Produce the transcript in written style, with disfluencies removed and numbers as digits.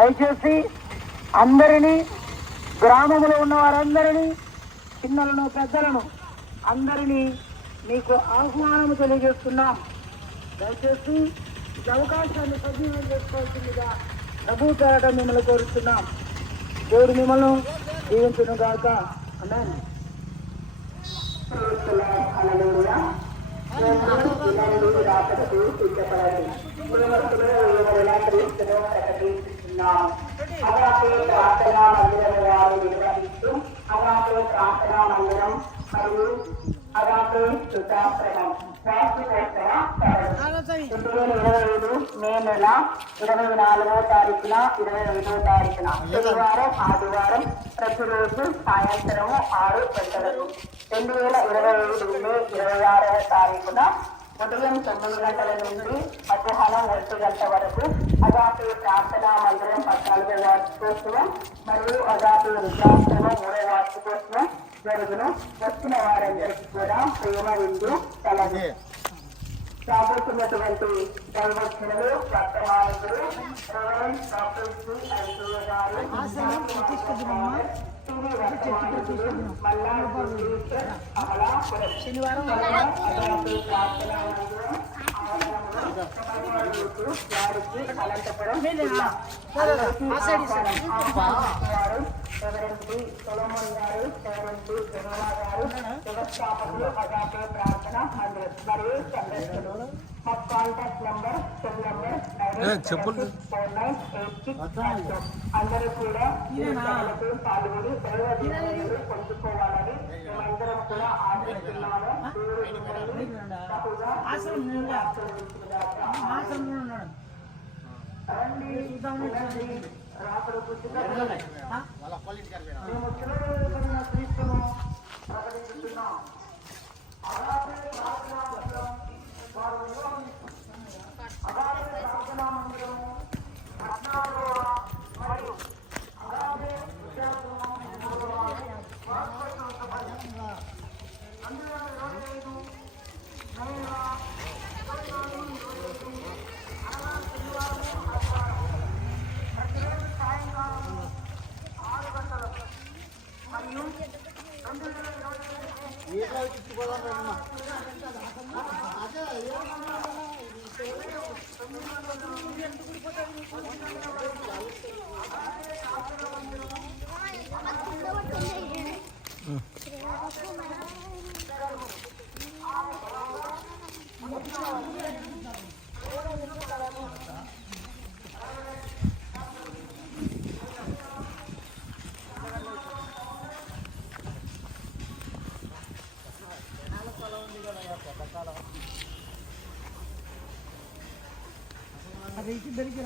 దయచేసి అందరినీ, గ్రామంలో ఉన్న వారందరినీ, చిన్నలను పెద్దలను అందరినీ మీకు ఆహ్వానం తెలియజేస్తున్నాం. దయచేసి ఈ అవకాశాన్ని సద్వినియోగం చేసుకోవాల్సిందిగా ప్రభు పేరట మిమ్మల్ని కోరుతున్నాం. దేవుడు మిమ్మల్ని దీవించును గాక. ఆమేన్. ప్రార్థనా మందిరం వారు నిర్వహిస్తూ ప్రార్థనా మందిరం మరియు అలాగే శుద్ధాశ్రమం 2025 మే నెల 24వ తారీఖున 25వ తారీఖున శనివారం ఆదివారం ప్రతిరోజు సాయంత్రం 6 గంటలకు. 2025 మే 26వ తారీఖున ఉదయం 9 గంటల నుండి మధ్యాహ్నం 1 గంట వరకు అగాపే ప్రార్థనా మందిరం 14వ వార్షికోత్సవం మరియు అగాపే వృద్ధాశ్రమం 3వ వార్షికోత్సవం జరుగును. వచ్చిన వారందరికీ కూడా ప్రేమ విందు కలదు. రాబోతున్నటువంటి దైవజ్ఞులు, వర్తమానులు, డాక్టర్ శ్రీ ఐశ్వర్య గారు, శనివారం అనంతపురం ఎవరండి సొలొమోన్ గారు, ఎవరండి జనోలా గారు, వ్యవస్థాపకులు అగాపే ప్రార్థన మందిరం మరియు సందర్శకులు. మా కాంటాక్ట్ నంబర్ సెల్ నంబర్ 964986. అందరూ కూడా పాల్గొని దైవజీవనాలు పొందుకోవాలని మేమందరం కూడా ఆశిస్తున్నాము. రాకడ పుస్తకం మేము చిరపడిన క్రీస్తును ప్రకటిస్తున్నాం. అలాగే ప్రార్థనా మందిరం వారు అలాగే ప్రార్థనా మందిరం 14వ మరియు అలాగే విద్యార్థులను 3వ వార్షికోత్సవం 2025 మే 1 बेरिकी